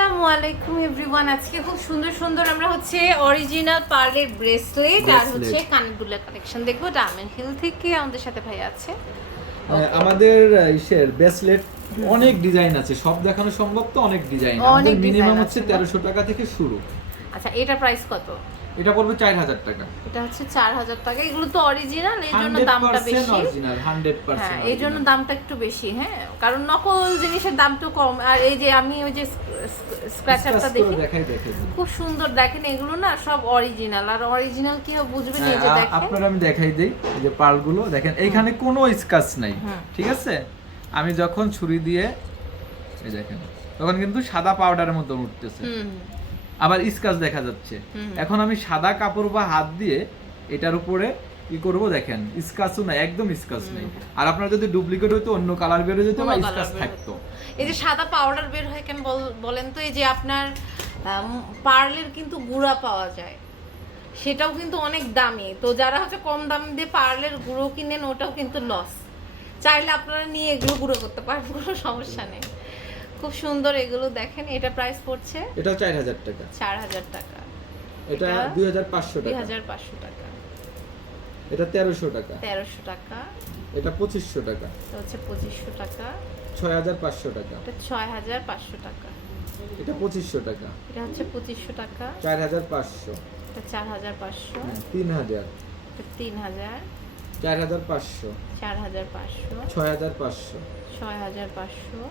আসসালামু আলাইকুম এভরিওয়ান। আজকে খুব সুন্দর সুন্দর আমরা হচ্ছে অরিজিনাল পার্লের ব্রেসলেট আর হচ্ছে কালেকশন দেখব। ডায়মন্ড হিল থেকে আমাদের সাথে ভাই আছে। আমাদের ইসের ব্রেসলেট অনেক ডিজাইন আছে। সব দেখানো সম্ভব তো অনেক ডিজাইন আমাদের মিনিমাম হচ্ছে না? তেরোশো টাকা থেকে শুরু। আচ্ছা এটা প্রাইস কত? এটা পড়বে চার হাজার টাকা। এটা হচ্ছে চার হাজার টাকা। এগুলো তো অরিজিনাল এই জন্য দামটা বেশি। অরিজিনাল হান্ড্রেড হ্যাঁ পার্সেন্ট এই জন্য দামটা একটু বেশি হ্যাঁ। কারণ নকল জিনিসের দাম তো কম। আর এই যে আমি ওই যে স্ক্র্যাচারটা দেখি। খুব সুন্দর দেখেন এগুলো না সব অরিজিনাল আর অরিজিনাল কি হবে বুঝবেন এই যে হ্যাঁ, দেখেন। আপনার আমি দেখাই দেই এই যে পার্লগুলো দেখেন এইখানে কোনো স্কাচ নাই ঠিক আছে? আমি যখন ছুরি দিয়ে এই দেখেন তখন কিন্তু সাদা পাউডারের মতো উঠতেছে। আবার স্কাচ দেখা যাচ্ছে। এখন আমি সাদা কাপড় বা হাত দিয়ে এটার উপরে কি করব দেখেন স্কাচও নাই একদম স্কাচ নেই। আর আপনার যদি ডুপ্লিকেট হইতো অন্য কালার বের হয়ে যেত বা স্কাচ থাকতো। এই যে সাদা পাউডার বের হয় কেন বলেন তো এই যে আপনার পার্লের কিন্তু গুঁড়া পাওয়া যায়। সেটাও কিন্তু অনেক দামি। তো যারা হচ্ছে কম দাম দিয়ে পার্লের গুঁড়ো কিনেন ওটাও কিন্তু লস চাইলে আপনারা নিয়ে এগুলো গুঁড়ো করতে পারেন কোনো সমস্যা নেই। খুব সুন্দর এগুলো দেখেন এটা প্রাইস পড়ছে এটা 4000 টাকা। 4000 টাকা। এটা 2500 টাকা। 2500 টাকা। এটা 1300 টাকা। 1300 টাকা। এটা 2500 টাকা। এটা হচ্ছে 2500 টাকা। 6500 টাকা। এটা 6500 টাকা। এটা 2500 টাকা। এটা হচ্ছে 2500 টাকা। 4500 এটা 4500 3000 হ্যাঁ, এটা 3000 4500 4500 6500 6500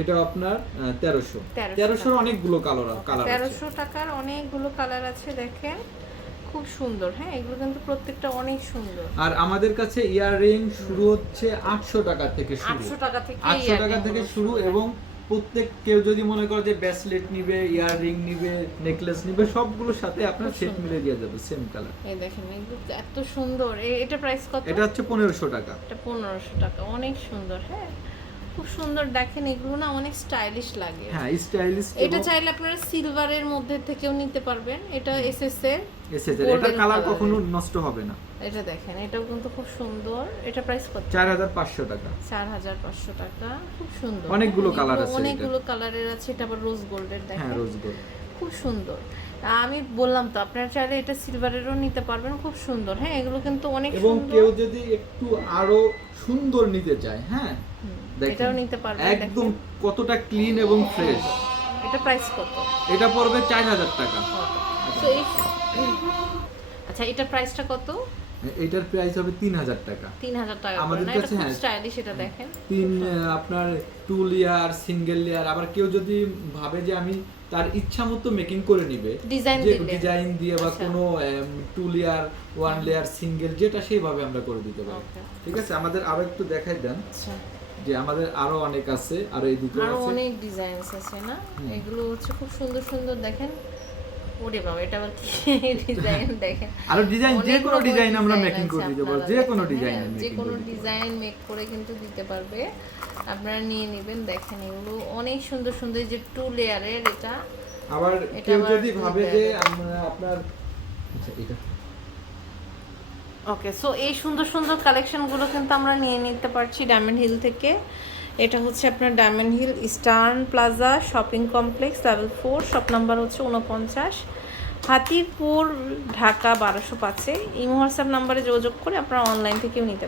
এটা আপনার তেরোশো। 1300 তেরোশোর অনেকগুলো কালার কালার আছে। তেরোশো টাকার অনেকগুলো কালার আছে দেখেন। খুব সুন্দর হ্যাঁ? এগুলো কিন্তু প্রত্যেকটা অনেক সুন্দর। আর আমাদের কাছে ইয়াররিং শুরু হচ্ছে আটশো টাকা থেকে শুরু। আটশো টাকা থেকে আটশো টাকা থেকে শুরু এবং প্রত্যেক কেউ যদি মনে করে যে ব্রেসলেট নিবে ইয়াররিং নিবে নেকলেস নিবে সবগুলোর সাথে আপনার সেট মিলে দিয়ে যাবে সেম কালার এই দেখেন এগুলো এত সুন্দর। এটা প্রাইস কত? এটা হচ্ছে পনেরোশো টাকা। এটা পনেরোশো টাকা অনেক সুন্দর হ্যাঁ? খুব সুন্দর দেখেন এগুলো না অনেক স্টাইলিশ লাগে। হ্যাঁ স্টাইলিশ এটা চাইলে আপনারা সিলভারের মধ্যে থেকেও নিতে পারবেন। এটা এসএস এর এসেছে golden এটা কালার কখনো নষ্ট হবে না। এটা দেখেন এটাও কিন্তু খুব সুন্দর। এটা প্রাইস কত? চার হাজার পাঁচশো টাকা। চার হাজার পাঁচশো টাকা খুব সুন্দর। অনেকগুলো কালার আছে অনেকগুলো কালারের আছে এটা আবার রোজ গোল্ডের হ্যাঁ দেখেন। রোজ গোল্ড খুব সুন্দর। আমি বললাম তো আপনারা চাইলে এটা সিলভারেরও নিতে পারবেন খুব সুন্দর। হ্যাঁ এগুলো কিন্তু অনেক এবং কেউ যদি একটু আরও সুন্দর নিতে চায় হ্যাঁ এটাও নিতে পারবেন একদম কতটা ক্লিন এবং ফ্রেশ এটা প্রাইস কত? এটা পড়বে চার হাজার টাকা। তো এই আচ্ছা এটা প্রাইসটা কত? এটার প্রাইস হবে তিন হাজার টাকা। তিন হাজার টাকা আমাদের কাছে হ্যাঁ। স্টাইলিশ এটা দেখেন। তিন আপনার টু লেয়ার সিঙ্গেল লেয়ার আবার কেউ যদি ভাবে যে আমি তার ইচ্ছা মতো মেকিং করে নিবে ডিজাইন ডিজাইন দিয়ে বা আচ্ছা। কোনো two layer one layer single যেটা সেইভাবে আমরা করে দিতে পারি। ঠিক আছে? আমাদের আরও একটু দেখাই দেন। আচ্ছা। যে আমাদের আরও অনেক আছে আরও এইদিকে আরও আছে। অনেক ডিজাইনস আছে না? এগুলো হচ্ছে খুব সুন্দর সুন্দর দেখেন। ওরে বাবা এটা আবার কি ডিজাইন দেখেন? আরও ডিজাইন যে কোনো ডিজাইন আমরা মেকিং করে দিতে পারব যে কোনো ডিজাইন হ্যাঁ, যে কোনো ডিজাইন মেক করে কিন্তু দিতে পারবে। আপনারা নিয়ে নেবেন দেখেন এগুলো অনেক সুন্দর সুন্দর যে টু লেয়ারের এটা। আবার কেউ যদি ভাবে যে আমরা আপনার আচ্ছা এটা ওকে সো এই সুন্দর সুন্দর কালেকশনগুলো কিন্তু আমরা নিয়ে নিতে পারছি ডায়মন্ড হিল থেকে। এটা হচ্ছে আপনার Diamond Hill Eastern Plaza shopping complex level four shop number হচ্ছে উনপঞ্চাশ হাতিপুর ঢাকা, বারোশো পাঁচে। ইমো হোয়াটসঅ্যাপ নাম্বারে যোগাযোগ করে আপনারা অনলাইন থেকেও নিতে